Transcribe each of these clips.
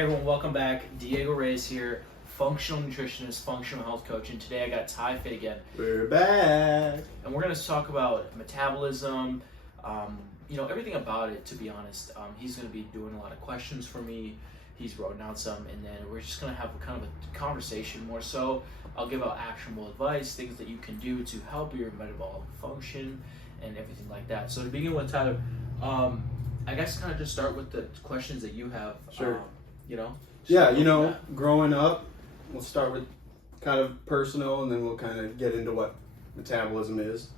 Hey everyone, welcome back. Diego Reyes here, functional nutritionist, functional health coach, and today I got Ty Fit again. We're back. And we're going to talk about metabolism, everything about it, to be honest. He's going to be doing a lot of questions for me. He's written out some, and then we're just going to have kind of a conversation more so. I'll give out actionable advice, things that you can do to help your metabolic function and everything like that. So to begin with, Tyler, I guess kind of just start with the questions that you have. Sure. Yeah, growing up, we'll start with kind of personal and then we'll kind of get into what metabolism is.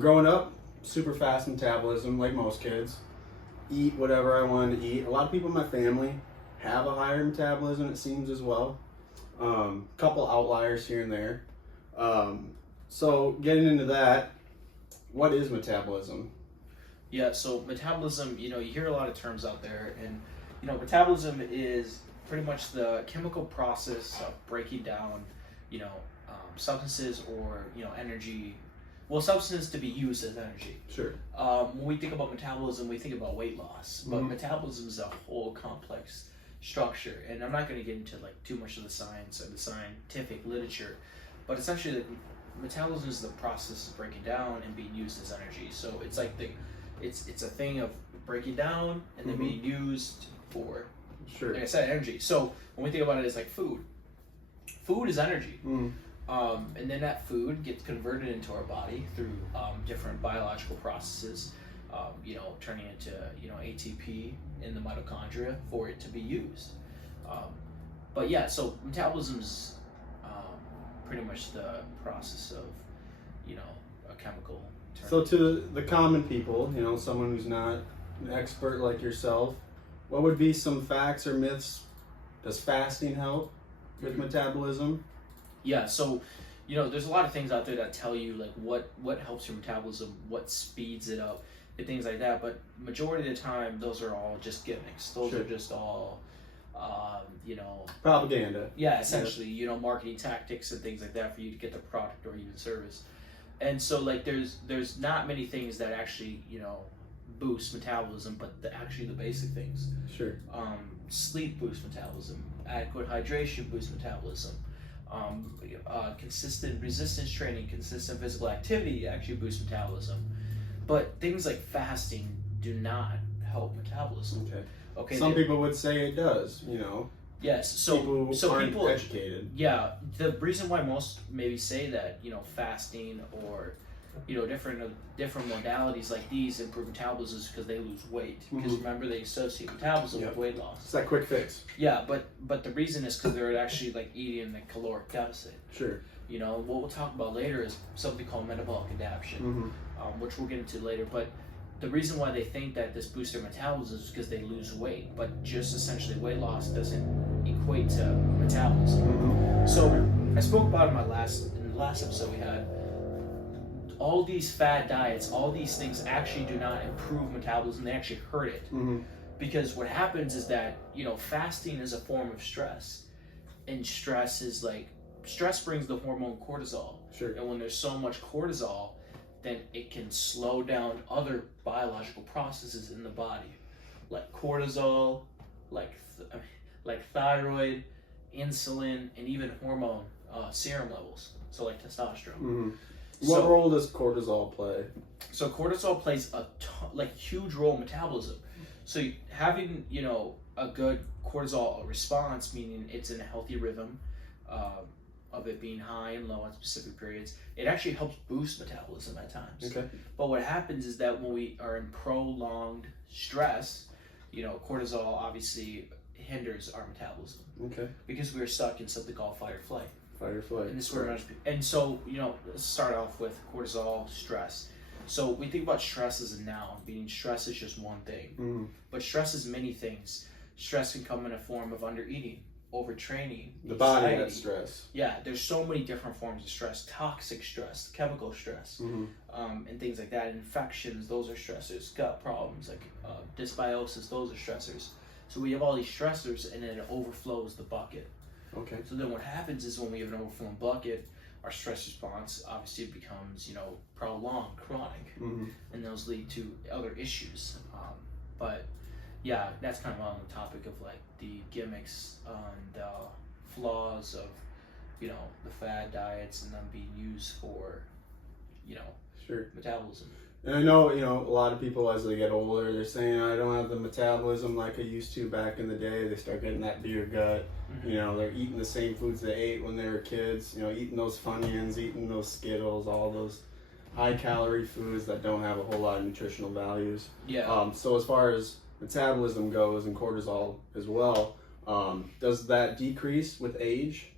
Growing up, super fast metabolism, like most kids. Eat whatever I wanted to eat. A lot of people in my family have a higher metabolism, it seems, as well. Couple outliers here and there. So getting into that, what is metabolism? Yeah, so metabolism, you hear a lot of terms out there, and metabolism is pretty much the chemical process of breaking down, substances or energy. Well, substances to be used as energy. Sure. When we think about metabolism, we think about weight loss, but metabolism is a whole complex structure, and I'm not going to get into too much of the science or the scientific literature, but essentially, metabolism is the process of breaking down and being used as energy. So it's like it's a thing of breaking down and then being used for, like I said, energy. So when we think about it as like food is energy. And then that food gets converted into our body through different biological processes, turning into ATP in the mitochondria for it to be used. But yeah, so metabolism is pretty much the process of a chemical. So to the common people, someone who's not an expert like yourself, what would be some facts or myths? Does fasting help with metabolism? Yeah, so there's a lot of things out there that tell you what helps your metabolism, what speeds it up, and things like that. But majority of the time, those are all just gimmicks. Those are just all propaganda. Yeah, essentially, marketing tactics and things like that for you to get the product or even service. And so there's not many things that actually boost metabolism, but actually the basic things. Sure. Sleep boosts metabolism. Adequate hydration boosts metabolism. Consistent resistance training, consistent physical activity actually boosts metabolism. But things like fasting do not help metabolism. Okay. Some people would say it does. Yes. So people educated. Yeah. The reason why most maybe say that fasting or different modalities like these improve metabolism is because they lose weight. Because remember, they associate metabolism with weight loss. It's that quick fix. Yeah, but the reason is because they're actually eating the caloric deficit. Sure. What we'll talk about later is something called metabolic adaptation, which we'll get into later. But the reason why they think that this boosts their metabolism is because they lose weight, but just essentially weight loss doesn't equate to metabolism. So I spoke about in the last episode we had. All these fad diets, all these things actually do not improve metabolism, they actually hurt it. Because what happens is that, fasting is a form of stress. And stress brings the hormone cortisol. Sure. And when there's so much cortisol, then it can slow down other biological processes in the body. Like cortisol, like thyroid, insulin, and even hormone serum levels. So like testosterone. What role does cortisol play? So cortisol plays a huge role in metabolism. So having a good cortisol response, meaning it's in a healthy rhythm of it being high and low at specific periods, it actually helps boost metabolism at times. Okay. But what happens is that when we are in prolonged stress, cortisol obviously hinders our metabolism. Okay. Because we are stuck in something called fight or flight. Fight or flight. And so, let's start off with cortisol, stress. So we think about stress as a noun, meaning stress is just one thing. But stress is many things. Stress can come in a form of undereating, overtraining, the body has stress. Yeah, there's so many different forms of stress. Toxic stress, chemical stress, and things like that. Infections, those are stressors. Gut problems, like dysbiosis, those are stressors. So we have all these stressors, and then it overflows the bucket. Okay. So then what happens is when we have an overflowing bucket, our stress response obviously becomes, prolonged, chronic, and those lead to other issues. But yeah, that's kind of on the topic of like the gimmicks and flaws of, you know, the fad diets and them being used for, you know, Sure. metabolism. And I know, you know, a lot of people as they get older, they're saying, I don't have the metabolism like I used to back in the day. They start getting that beer gut. Mm-hmm. You know, they're eating the same foods they ate when they were kids. You know, eating those Funyuns, eating those Skittles, all those high-calorie foods that don't have a whole lot of nutritional values. Yeah. So as far as metabolism goes and cortisol as well, does that decrease with age?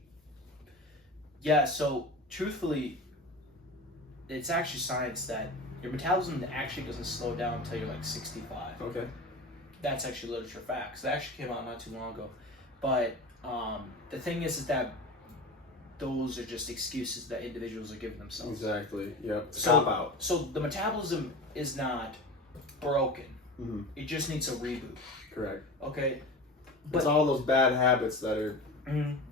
Yeah, so truthfully, it's actually science that your metabolism actually doesn't slow down until you're like 65. Okay. That's actually literature facts. That actually came out not too long ago. But the thing is that those are just excuses that individuals are giving themselves. Exactly. Yep. So, out. So the metabolism is not broken. Mm-hmm. It just needs a reboot. Correct. Okay. But it's all those bad habits that are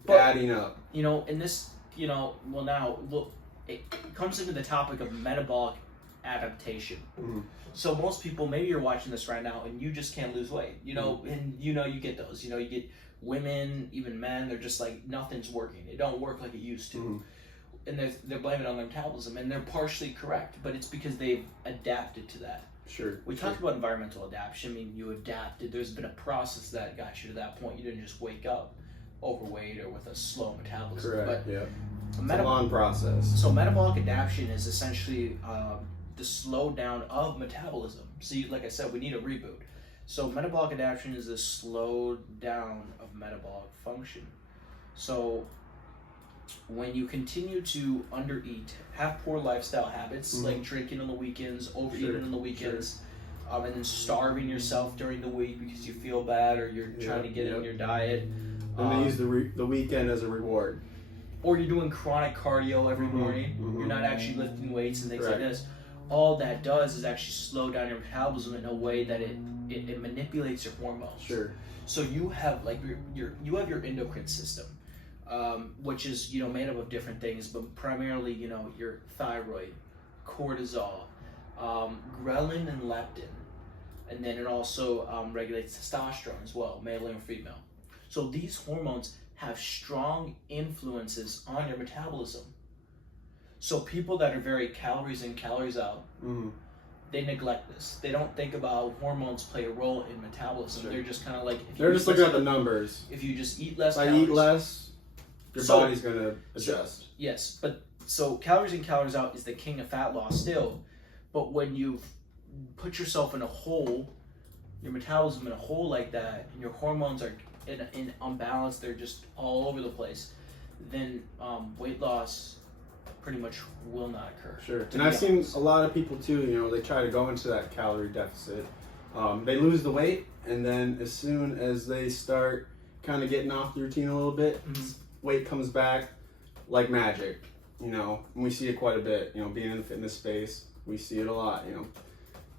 but, adding up. You know, in this, you know, well now, look, it comes into the topic of metabolic adaptation. Mm-hmm. So most people, maybe you're watching this right now and you just can't lose weight, you know, and you know you get those, you know, you get women, even men, they're just like, nothing's working. It don't work like it used to. And they're blaming it on their metabolism, and they're partially correct, but it's because they've adapted to that. Sure. We talked about environmental adaptation. I mean, you adapted. There's been a process that got you to that point. You didn't just wake up overweight or with a slow metabolism. Correct. But yeah. It's a long process. So metabolic adaptation is essentially the slowdown of metabolism. See, like I said, we need a reboot. So metabolic adaptation is the slow down of metabolic function. So when you continue to undereat, have poor lifestyle habits like drinking on the weekends, overeating on the weekends, and then starving yourself during the week because you feel bad or you're trying to get in your diet. And they use the weekend as a reward. Or you're doing chronic cardio every morning. You're not actually lifting weights and things like this. All that does is actually slow down your metabolism in a way that it manipulates your hormones. Sure. So you have like you have your endocrine system, which is, you know, made up of different things, but primarily, you know, your thyroid, cortisol, ghrelin and leptin, and then it also regulates testosterone as well, male and female. So these hormones have strong influences on your metabolism. So people that are very calories in, calories out, they neglect this. They don't think about how hormones play a role in metabolism. Sure. They're just kind of like... They're just looking at the numbers. If you just eat less calories. If I eat less, your body's going to adjust. Yes, but so calories in, calories out is the king of fat loss still. But when you put yourself in a hole, your metabolism in a hole like that, and your hormones are in unbalance, they're just all over the place, then weight loss pretty much will not occur. Sure. And I've seen a lot of people too, you know, they try to go into that calorie deficit. They lose the weight, and then as soon as they start kind of getting off the routine a little bit, weight comes back like magic, you know, and we see it quite a bit, you know, being in the fitness space, we see it a lot, you know.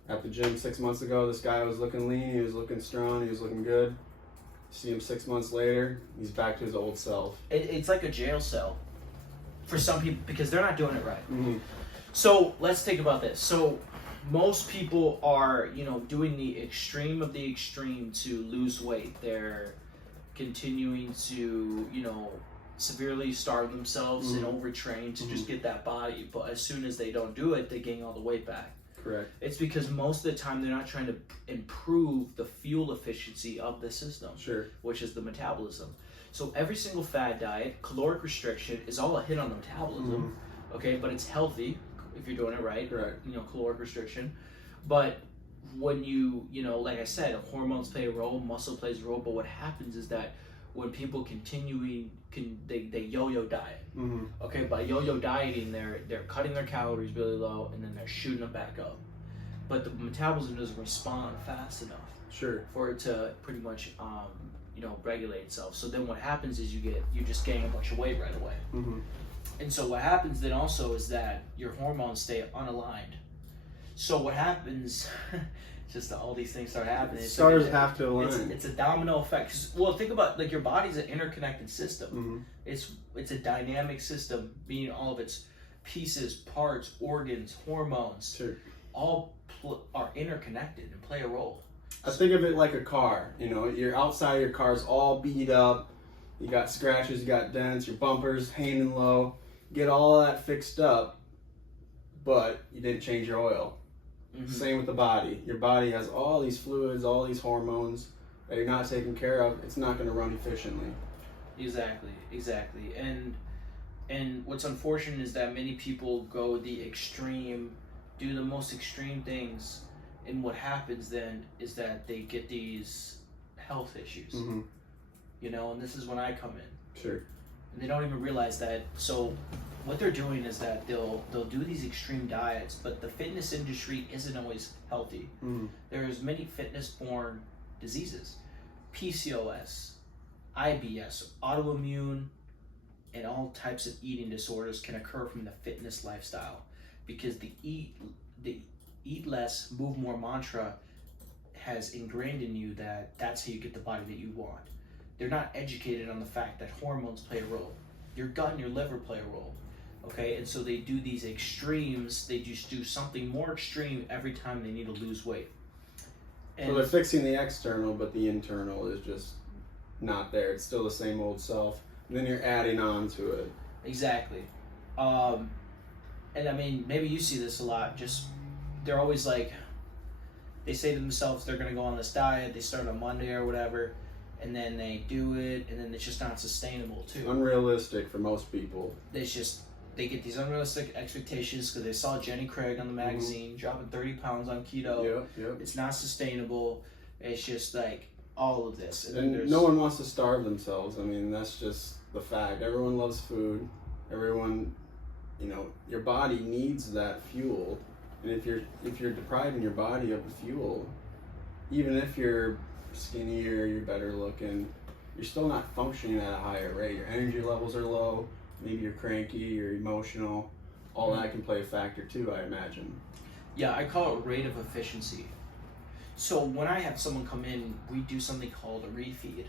At the gym 6 months ago, this guy was looking lean, he was looking strong, he was looking good. See him 6 months later, he's back to his old self. It's like a jail cell for some people because they're not doing it right. So let's think about this. So most people are, you know, doing the extreme of the extreme to lose weight. They're continuing to, you know, severely starve themselves and overtrain to just get that body. But as soon as they don't do it, they gain all the weight back. Correct. It's because most of the time they're not trying to improve the fuel efficiency of the system, which is the metabolism. So every single fad diet, caloric restriction is all a hit on the metabolism, okay? But it's healthy if you're doing it right, you know, caloric restriction. But when you know, like I said, hormones play a role, muscle plays a role, but what happens is that when people they yo-yo diet. Okay, by yo-yo dieting, they're cutting their calories really low and then they're shooting them back up. But the metabolism doesn't respond fast enough for it to pretty much you know, regulate itself. So then what happens is you just gain a bunch of weight right away. And so what happens then also is that your hormones stay unaligned. So what happens just all these things start happening. Stars have to align. It's a domino effect. 'Cause, well, think about like your body's an interconnected system. It's a dynamic system, meaning all of its pieces, parts, organs, hormones, all are interconnected and play a role. I think of it like a car. You know, your outside of your car's all beat up. You got scratches, you got dents, your bumpers hanging low. Get all that fixed up, but you didn't change your oil. Mm-hmm. Same with the body. Your body has all these fluids, all these hormones that you're not taking care of. It's not going to run efficiently. Exactly. And what's unfortunate is that many people go the extreme, do the most extreme things, and what happens then is that they get these health issues. Mm-hmm. You know, and this is when I come in. Sure. And they don't even realize that. So what they're doing is that they'll do these extreme diets, but the fitness industry isn't always healthy. Mm-hmm. There's many fitness-borne diseases, PCOS, IBS, autoimmune, and all types of eating disorders can occur from the fitness lifestyle, because the eat less, move more mantra has ingrained in you that that's how you get the body that you want. They're not educated on the fact that hormones play a role. Your gut and your liver play a role. Okay, and so they do these extremes. They just do something more extreme every time they need to lose weight. And so they're fixing the external, but the internal is just not there. It's still the same old self. And then you're adding on to it. Exactly. And I mean, maybe you see this a lot. Just, they're always like, they say to themselves they're going to go on this diet. They start on Monday or whatever, and then they do it, and then it's just not sustainable too. Unrealistic for most people. They get these unrealistic expectations because they saw Jenny Craig on the magazine dropping 30 pounds on keto. Yep. It's not sustainable. It's just like all of this. And no one wants to starve themselves. I mean, that's just the fact. Everyone loves food. Everyone, you know, your body needs that fuel. And if you're depriving your body of the fuel, even if you're skinnier, you're better looking, you're still not functioning at a higher rate. Your energy levels are low. Maybe you're cranky, you're emotional. All that can play a factor too, I imagine. Yeah, I call it rate of efficiency. So when I have someone come in, we do something called a refeed,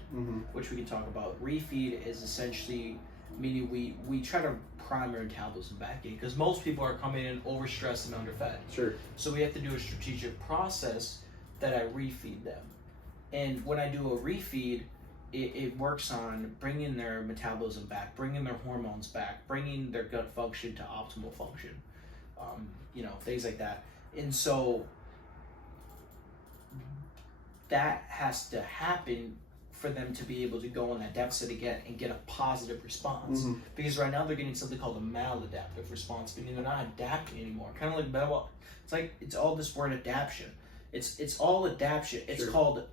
which we can talk about. Refeed is essentially meaning we try to prime your metabolism back in, because most people are coming in overstressed and underfed. Sure. So we have to do a strategic process that I refeed them. And when I do a refeed, it works on bringing their metabolism back, bringing their hormones back, bringing their gut function to optimal function, things like that. And so that has to happen for them to be able to go on that deficit again and get a positive response. Because right now they're getting something called a maladaptive response, meaning they're not adapting anymore. Kind of like metabolic. It's like, it's all this word adaptation. It's all adaptation. It's called,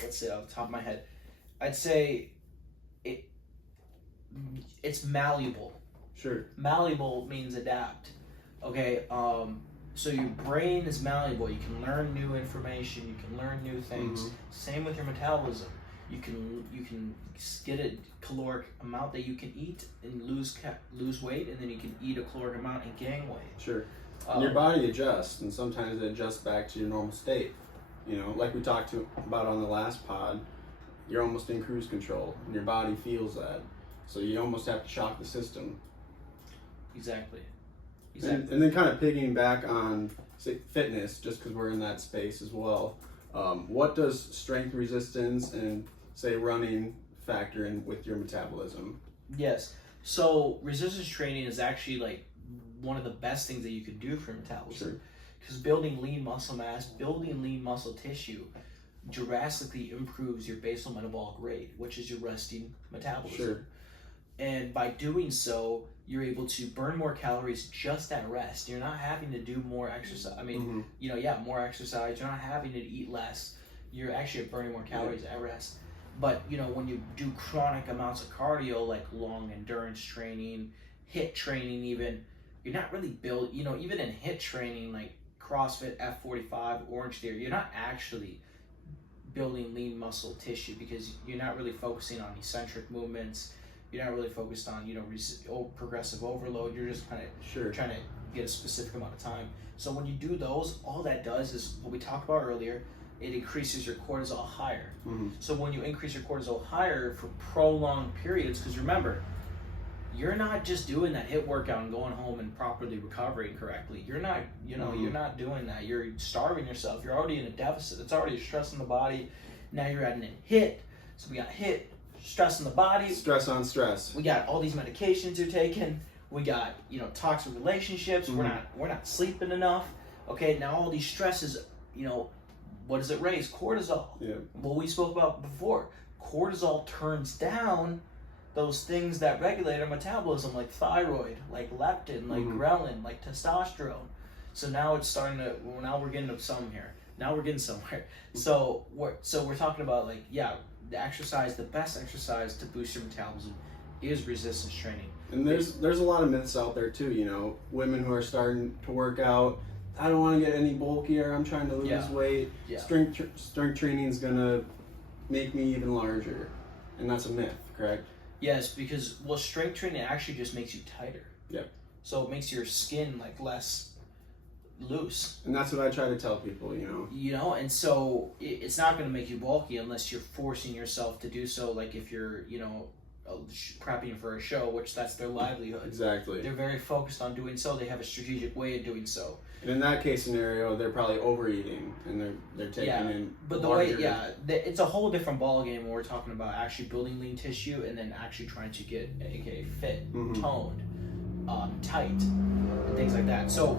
let's say off the top of my head, I'd say it's malleable. Sure. Malleable means adapt. Okay. So your brain is malleable. You can learn new information. You can learn new things. Same with your metabolism. You can get a caloric amount that you can eat and lose weight, and then you can eat a caloric amount and gain weight. Sure. And your body adjusts, and sometimes it adjusts back to your normal state. You know, like we talked about on the last pod, you're almost in cruise control, and your body feels that. So you almost have to shock the system. Exactly. And then kind of pigging back on, say, fitness, just because we're in that space as well. What does strength resistance and, say, running factor in with your metabolism? Yes. So resistance training is actually like one of the best things that you could do for metabolism. Because building lean muscle mass, building lean muscle tissue drastically improves your basal metabolic rate, which is your resting metabolism. And by doing so, you're able to burn more calories just at rest. You're not having to do more exercise. I mean, more exercise. You're not having to eat less. You're actually burning more calories at rest. But, when you do chronic amounts of cardio, like long endurance training, HIIT training even, you're not really even in HIIT training, like CrossFit, F45, Orange Theory, you're not actually building lean muscle tissue, because you're not really focusing on eccentric movements. You're not really focused on, progressive overload. You're just kind of trying to get a specific amount of time. So when you do those, all that does is what we talked about earlier. It increases your cortisol higher. So when you increase your cortisol higher for prolonged periods, because remember, you're not just doing that HIIT workout and going home and properly recovering correctly. You're not, you're not doing that. You're starving yourself. You're already in a deficit. It's already stress in the body. Now you're adding in HIIT. So we got HIIT, stress in the body. Stress on stress. We got all these medications you're taking. We got, toxic relationships. We're not sleeping enough. Okay, now all these stresses, what does it raise? Cortisol. Yeah. What we spoke about before. Cortisol turns down those things that regulate our metabolism, like thyroid, like leptin, like ghrelin, like testosterone. So now it's starting to. Well, now we're getting to some here. Now we're getting somewhere. So we're talking about the exercise. The best exercise to boost your metabolism is resistance training. And there's a lot of myths out there too. Women who are starting to work out. I don't want to get any bulkier. I'm trying to lose weight. Yeah. Strength training is gonna make me even larger, and that's a myth, correct? Yes, because strength training actually just makes you tighter. Yep. So it makes your skin less loose. And that's what I try to tell people, And so it's not going to make you bulky unless you're forcing yourself to do so. Like if you're, prepping for a show, which that's their livelihood. Exactly. They're very focused on doing so. They have a strategic way of doing so. And in that case scenario, they're probably overeating and they're taking in. But it's a whole different ball game when we're talking about actually building lean tissue and then actually trying to get aka fit, toned, tight, and things like that. So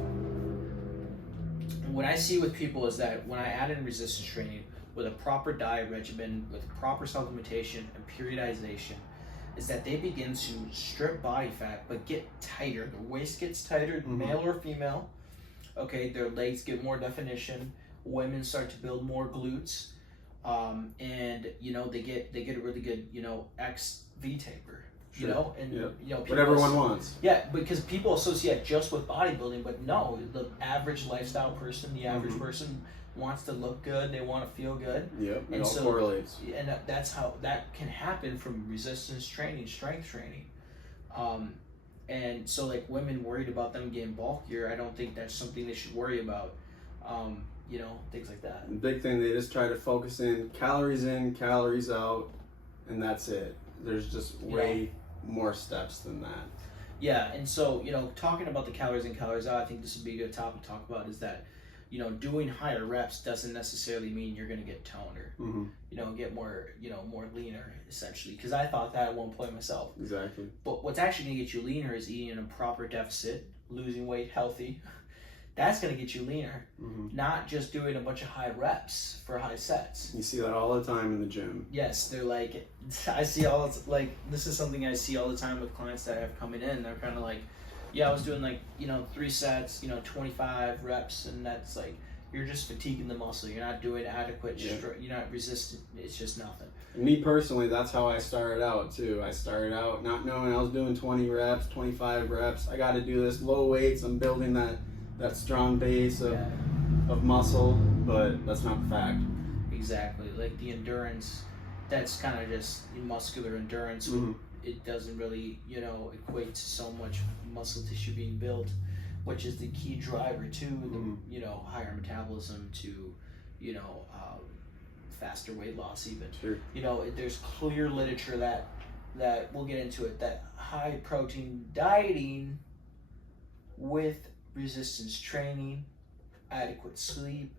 what I see with people is that when I add in resistance training with a proper diet regimen, with proper supplementation and periodization, is that they begin to strip body fat but get tighter. Their waist gets tighter, male or female. Okay, their legs get more definition. Women start to build more glutes, and they get a really good X V taper. Sure. People what everyone wants. Yeah, because people associate just with bodybuilding, but no, the average lifestyle person, the average person wants to look good. They want to feel good. Yep, it all correlates. And that's how that can happen from resistance training, strength training. And so women worried about them getting bulkier, I don't think that's something they should worry about. Things like that. The big thing, they just try to focus in, calories out, and that's it. There's just way more steps than that. Yeah, and so, talking about the calories in, calories out, I think this would be a good topic to talk about is that, doing higher reps doesn't necessarily mean you're going to get toner, get more, more leaner, essentially. Because I thought that at one point myself. Exactly. But what's actually going to get you leaner is eating in a proper deficit, losing weight healthy. That's going to get you leaner, not just doing a bunch of high reps for high sets. You see that all the time in the gym. Yes, they're this is something I see all the time with clients that have coming in. They're kind of I was doing 3 sets, 25 reps, and that's you're just fatiguing the muscle. You're not doing adequate, you're not resistant. It's just nothing. Me personally, that's how I started out too. I started out not knowing I was doing 20 reps, 25 reps. I got to do this low weights. I'm building that strong base of muscle, but that's not the fact. Exactly. The endurance, that's kind of just muscular endurance. It doesn't really, equate to so much muscle tissue being built, which is the key driver to the, higher metabolism, to, faster weight loss even. Sure. There's clear literature that we'll get into it, that high protein dieting with resistance training, adequate sleep,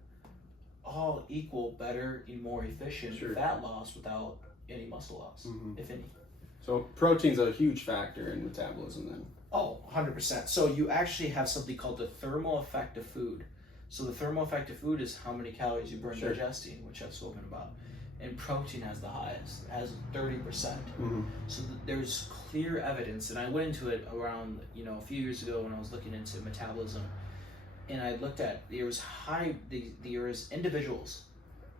all equal better and more efficient fat loss without any muscle loss, if any. So protein's a huge factor in metabolism then. Oh, 100%. So you actually have something called the thermal effect of food. So the thermal effect of food is how many calories you burn digesting, which I've spoken about. And protein has the highest. It has 30%. So there's clear evidence, and I went into it around, a few years ago when I was looking into metabolism, and I looked at, there was individuals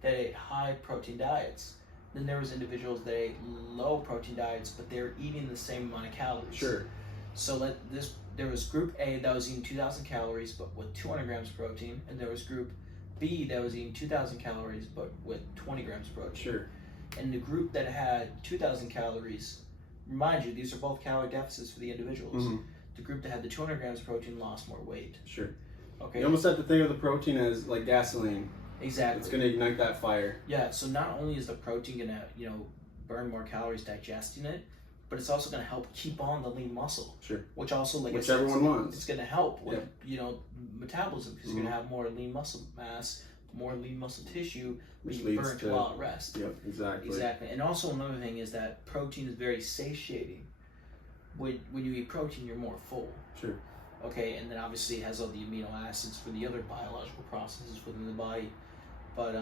that ate high protein diets. Then there was individuals that ate low protein diets, but they were eating the same amount of calories. Sure. So there was group A that was eating 2,000 calories, but with 200 grams of protein, and there was group B that was eating 2,000 calories, but with 20 grams of protein. Sure. And the group that had 2,000 calories, mind you, these are both calorie deficits for the individuals. The group that had the 200 grams of protein lost more weight. Sure. Okay. You almost have to think of the protein as like gasoline. Exactly. It's going to ignite that fire. Yeah. So not only is the protein going to, burn more calories digesting it, but it's also going to help keep on the lean muscle. Sure. Which also, like which I said, everyone wants. it's going to help with Yeah. metabolism, because you're going to have more lean muscle mass, more lean muscle tissue Which being leads burnt to- while at rest. Yep, exactly. Exactly. And also another thing is that protein is very satiating. When you eat protein, you're more full. Sure. Okay, and then obviously it has all the amino acids for the other biological processes within the body. But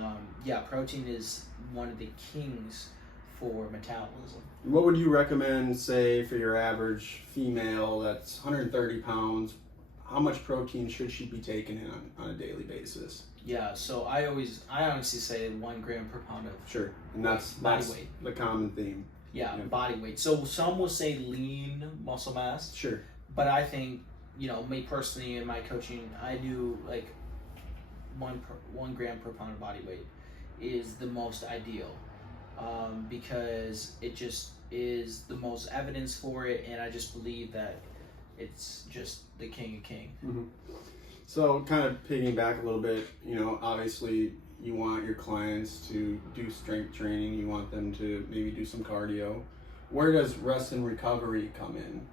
yeah, protein is one of the kings for metabolism. What would you recommend, say, for your average female that's 130 pounds? How much protein should she be taking in on a daily basis? Yeah, so I honestly say 1 gram per pound of Sure, and that's body weight. the common theme. Yeah, Yeah. body weight. So some will say lean muscle mass, Sure. but I think, me personally in my coaching, I do like 1 gram per pound of body weight is the most ideal, because it just is the most evidence for it, and I just believe that it's just the king of king. Mm-hmm. So kind of piggybacking a little bit, obviously you want your clients to do strength training, you want them to maybe do some cardio. Where does rest and recovery come in?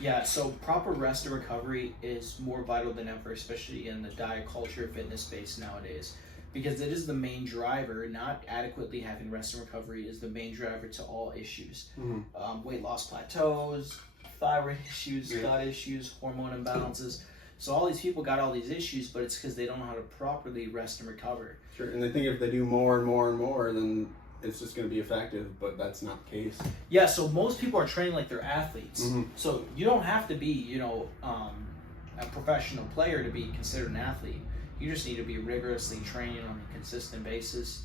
Yeah, so proper rest and recovery is more vital than ever, especially in the diet culture fitness space nowadays, because it is the main driver. Not adequately having rest and recovery is the main driver to all issues. Weight loss plateaus, thyroid issues, gut issues, hormone imbalances. So all these people got all these issues, but it's because they don't know how to properly rest and recover. Sure, and they think if they do more and more and more, then it's just going to be effective, but that's not the case. Yeah, so most people are training like they're athletes. So you don't have to be, a professional player to be considered an athlete. You just need to be rigorously training on a consistent basis,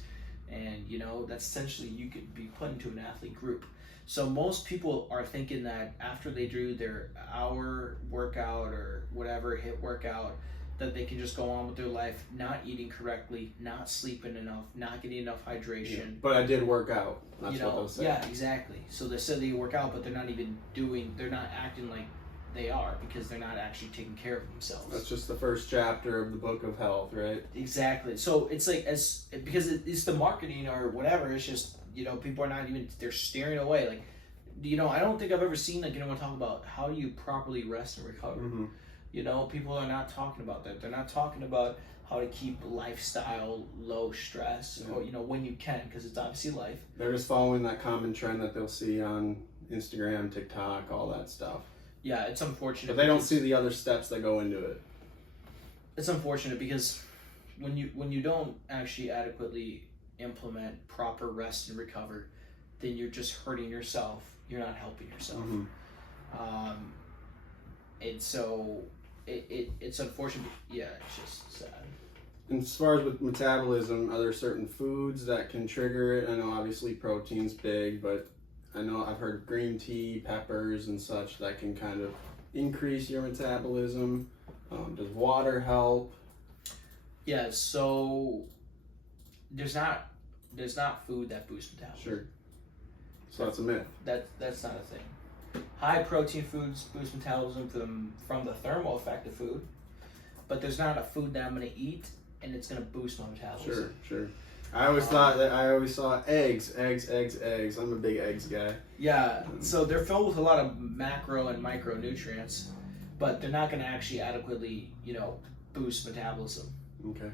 and that's essentially you could be put into an athlete group. So most people are thinking that after they do their hour workout or whatever HIIT workout, that they can just go on with their life, not eating correctly, not sleeping enough, not getting enough hydration. Yeah. But I did work out. That's what they'll say. Yeah, exactly. So they said they work out, but they're not acting like they are, because they're not actually taking care of themselves. That's just the first chapter of the book of health, right? Exactly. So it's like, because it's the marketing or whatever, it's just, people are not even, they're staring away. Like, I don't think I've ever seen like anyone talk about how do you properly rest and recover. People are not talking about that. They're not talking about how to keep lifestyle low stress, or when you can, because it's obviously life. They're just following that common trend that they'll see on Instagram, TikTok, all that stuff. Yeah, it's unfortunate. But they don't see the other steps that go into it. It's unfortunate because when you don't actually adequately implement proper rest and recover, then you're just hurting yourself. You're not helping yourself. And so it's unfortunate. Yeah, it's just sad. And as far as with metabolism, are there certain foods that can trigger it? I know obviously protein's big, but I know I've heard green tea, peppers, and such that can kind of increase your metabolism. Does water help? Yeah, so there's not food that boosts metabolism. Sure. So that's a myth. That's not a thing. High protein foods boost metabolism from the thermal effect of food, but there's not a food that I'm going to eat and it's going to boost my metabolism. Sure. I always saw eggs. I'm a big eggs guy. Yeah, so they're filled with a lot of macro and micronutrients, but they're not going to actually adequately, boost metabolism. Okay.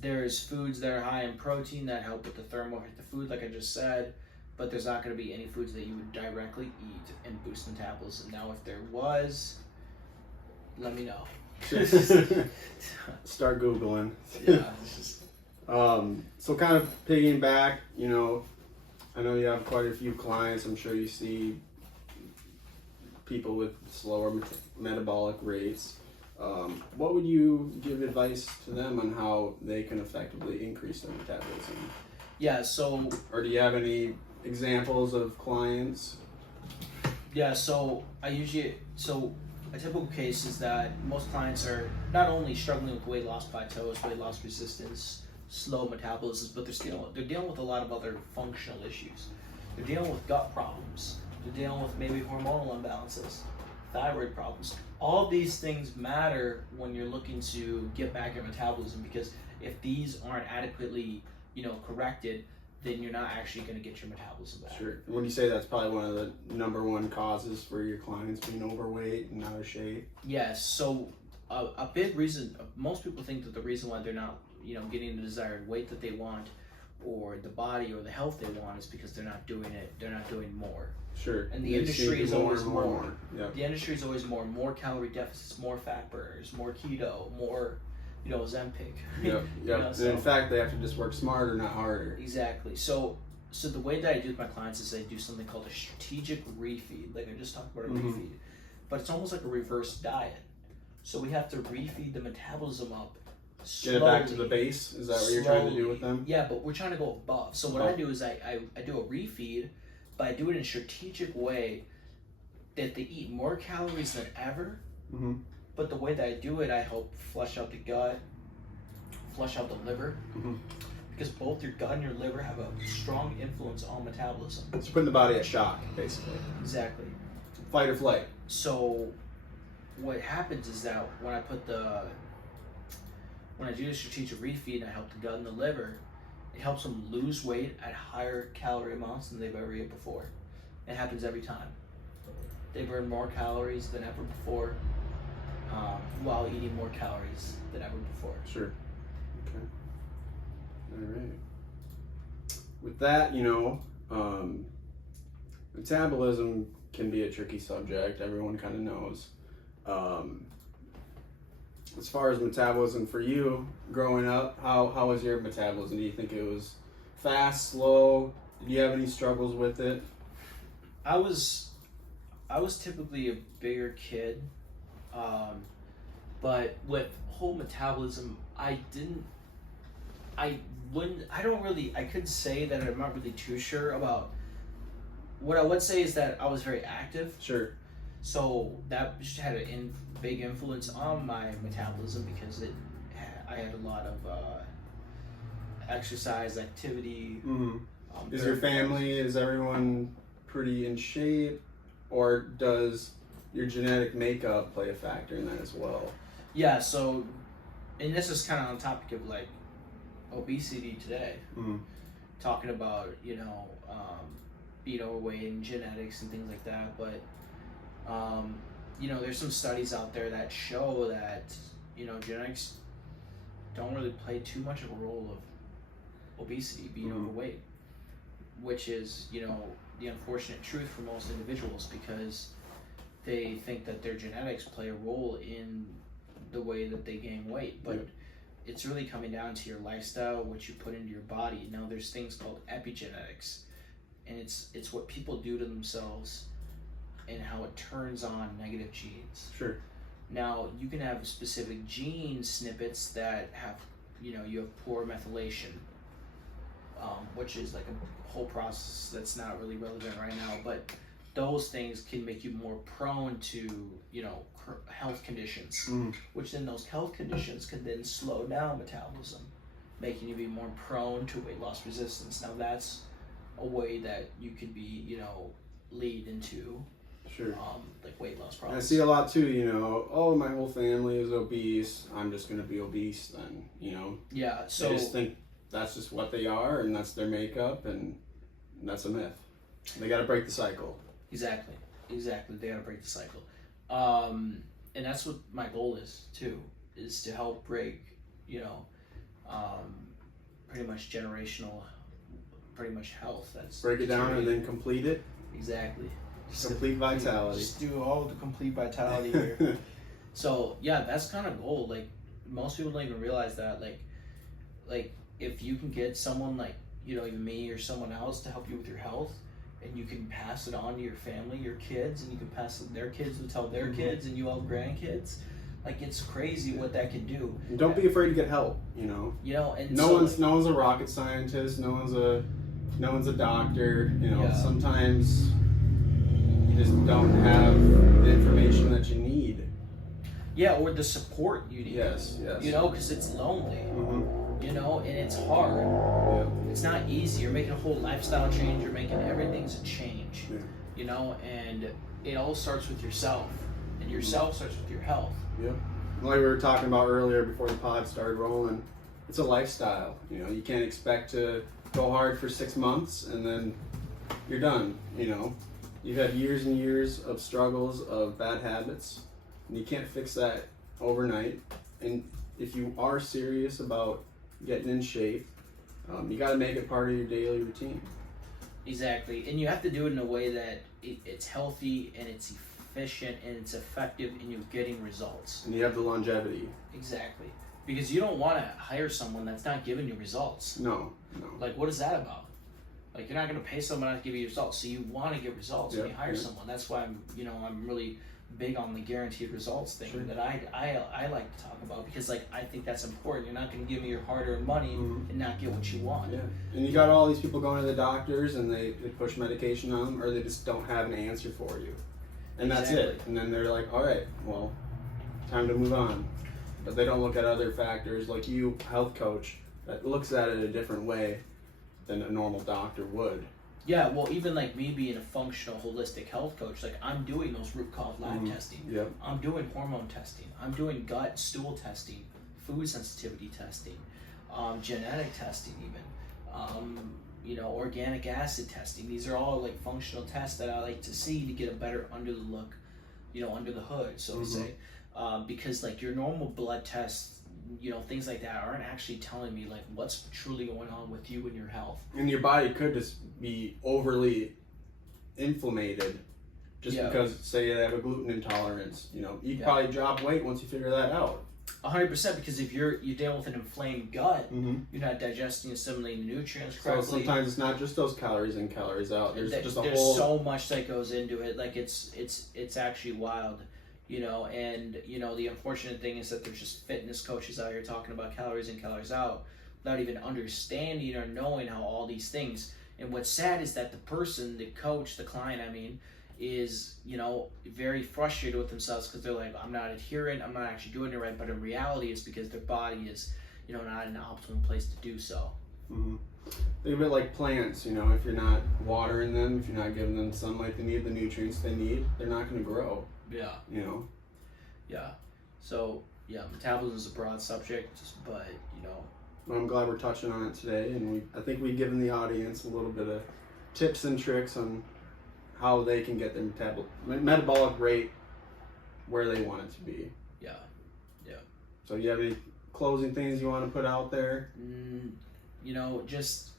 There's foods that are high in protein that help with the thermal effect of food, like I just said, but there's not going to be any foods that you would directly eat and boost metabolism. Now, if there was, let me know. Start Googling. Yeah. So kind of pigging back, I know you have quite a few clients. I'm sure you see people with slower metabolic rates. What would you give advice to them on how they can effectively increase their metabolism? Yeah, so... Or do you have any examples of clients? Yeah, so a typical case is that most clients are not only struggling with weight loss plateaus, weight loss resistance, slow metabolisms, but they're dealing with a lot of other functional issues. They're dealing with gut problems. They're dealing with maybe hormonal imbalances, thyroid problems. All of these things matter when you're looking to get back your metabolism, because if these aren't adequately, corrected, then you're not actually going to get your metabolism back. Sure. When you say that's probably one of the number one causes for your clients being overweight and out of shape. Yes. So a big reason, most people think that the reason why they're not, getting the desired weight that they want, or the body or the health they want, is because they're not doing it. They're not doing more. Sure. And the industry is always more. Yep. The industry is always more calorie deficits, more fat burners, more keto, more, Ozempic. Yep. So, and in fact, they have to just work smarter, not harder. Exactly. So the way that I do with my clients is I do something called a strategic refeed. Like I just talked about a refeed, but it's almost like a reverse diet. So we have to refeed the metabolism up. Slowly, get it back to the base. Is that what you're trying to do with them? Yeah, but we're trying to go above. So what I do is I do a refeed, but I do it in a strategic way that they eat more calories than ever. Mm-hmm. But the way that I do it, I help flush out the gut, flush out the liver, because both your gut and your liver have a strong influence on metabolism. It's putting the body at shock, basically. Exactly. Fight or flight. So what happens is that when I do the strategic refeed and I help the gut and the liver, it helps them lose weight at higher calorie amounts than they've ever ate before. It happens every time. They burn more calories than ever before, while eating more calories than ever before. Sure. Okay. All right. With that, metabolism can be a tricky subject. Everyone kind of knows. As far as metabolism for you, growing up, how was your metabolism? Do you think it was fast, slow? Did you have any struggles with it? I was typically a bigger kid, but with whole metabolism, I could say that I'm not really too sure about. What I would say is that I was very active. Sure. So that just had a big influence on my metabolism because I had a lot of exercise activity. Mm-hmm. Is your family, is everyone pretty in shape, or does your genetic makeup play a factor in that as well? Yeah, so, and this is kind of on the topic of like obesity today, talking about, being overweight and genetics and things like that, but there's some studies out there that show that, genetics don't really play too much of a role of obesity, being overweight, which is, the unfortunate truth for most individuals, because they think that their genetics play a role in the way that they gain weight, but it's really coming down to your lifestyle, what you put into your body. Now there's things called epigenetics, and it's what people do to themselves and how it turns on negative genes. Sure. Now, you can have specific gene snippets that have, you have poor methylation, which is like a whole process that's not really relevant right now, but those things can make you more prone to, health conditions, which then those health conditions can then slow down metabolism, making you be more prone to weight loss resistance. Now, that's a way that you could be, lead into like weight loss problems. I see a lot too, my whole family is obese, I'm just going to be obese then, Yeah, so I just think that's just what they are, and that's their makeup, and that's a myth. They got to break the cycle. Exactly. They got to break the cycle. And that's what my goal is too, is to help break, pretty much generational, pretty much health. That's break it down and then complete it. Exactly. Complete vitality. Just do all the complete vitality here. So yeah, that's kind of goal. Like most people don't even realize that. Like if you can get someone like even me or someone else to help you with your health, and you can pass it on to your family, your kids, and you can pass it, their kids will tell their kids, and you have grandkids. Like it's crazy what that can do. And don't be afraid to get help. And no one's a rocket scientist. No one's a doctor. Sometimes you just don't have the information that you need. Yeah, or the support you need. Yes. Because it's lonely. And it's hard. Yeah. It's not easy. You're making a whole lifestyle change. You're making everything's a change. Yeah. And it all starts with yourself, and yourself starts with your health. Yeah. Like we were talking about earlier before the pod started rolling, it's a lifestyle. You can't expect to go hard for 6 months and then you're done. You've had years and years of struggles of bad habits, and you can't fix that overnight. And if you are serious about getting in shape, you got to make it part of your daily routine. Exactly, and you have to do it in a way that it's healthy and it's efficient and it's effective and you're getting results. And you have the longevity. Exactly, because you don't want to hire someone that's not giving you results. No. Like, what is that about? Like, you're not going to pay someone not to give you results, so you want to get results when you hire someone. That's why I'm really big on the guaranteed results thing that I like to talk about, because like I think that's important. You're not going to give me your hard-earned money and not get what you want. Yeah, and you got all these people going to the doctors and they push medication on them, or they just don't have an answer for you, and that's it. And then they're like, all right, well, time to move on. But they don't look at other factors like you, health coach, that looks at it a different way than a normal doctor would. Yeah, well, even like me being a functional, holistic health coach, like I'm doing those root cause lab testing. Yep. I'm doing hormone testing. I'm doing gut, stool testing, food sensitivity testing, genetic testing even, organic acid testing. These are all like functional tests that I like to see to get a better under the look, under the hood, so to say. Because like your normal blood tests, things like that aren't actually telling me like what's truly going on with you and your health. And your body could just be overly inflamed just because, say, you have a gluten intolerance. You could probably drop weight once you figure that out. 100%, because if you're dealing with an inflamed gut, you're not digesting and assimilating nutrients correctly. So sometimes it's not just those calories in, calories out. There's there's so much that goes into it. Like it's actually wild. And the unfortunate thing is that there's just fitness coaches out here talking about calories in, calories out without even understanding or knowing how all these things. And what's sad is that the person, the coach, the client, is, very frustrated with themselves because they're like, I'm not adherent, I'm not actually doing it right. But in reality, it's because their body is, not in an optimal place to do so. Think of it like plants, if you're not watering them, if you're not giving them sunlight they need, the nutrients they need, they're not going to grow. Yeah. Yeah. So, metabolism is a broad subject, but, Well, I'm glad we're touching on it today, and I think we've given the audience a little bit of tips and tricks on how they can get their metabolic rate where they want it to be. Yeah. So, you have any closing things you want to put out there? Just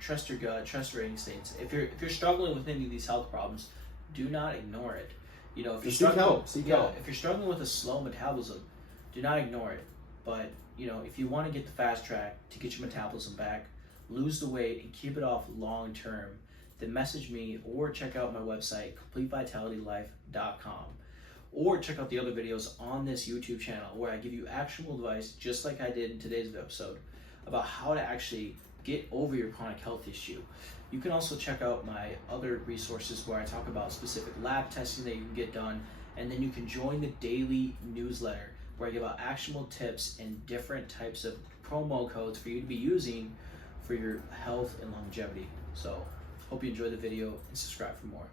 trust your gut, trust your instincts. If you're struggling with any of these health problems, do not ignore it. If you're struggling, seek help. If you're struggling with a slow metabolism, do not ignore it. But if you want to get the fast track to get your metabolism back, lose the weight, and keep it off long term, then message me or check out my website, CompleteVitalityLife.com, or check out the other videos on this YouTube channel where I give you actionable advice, just like I did in today's episode, about how to actually get over your chronic health issue. You can also check out my other resources where I talk about specific lab testing that you can get done, and then you can join the daily newsletter where I give out actionable tips and different types of promo codes for you to be using for your health and longevity. So, hope you enjoyed the video and subscribe for more.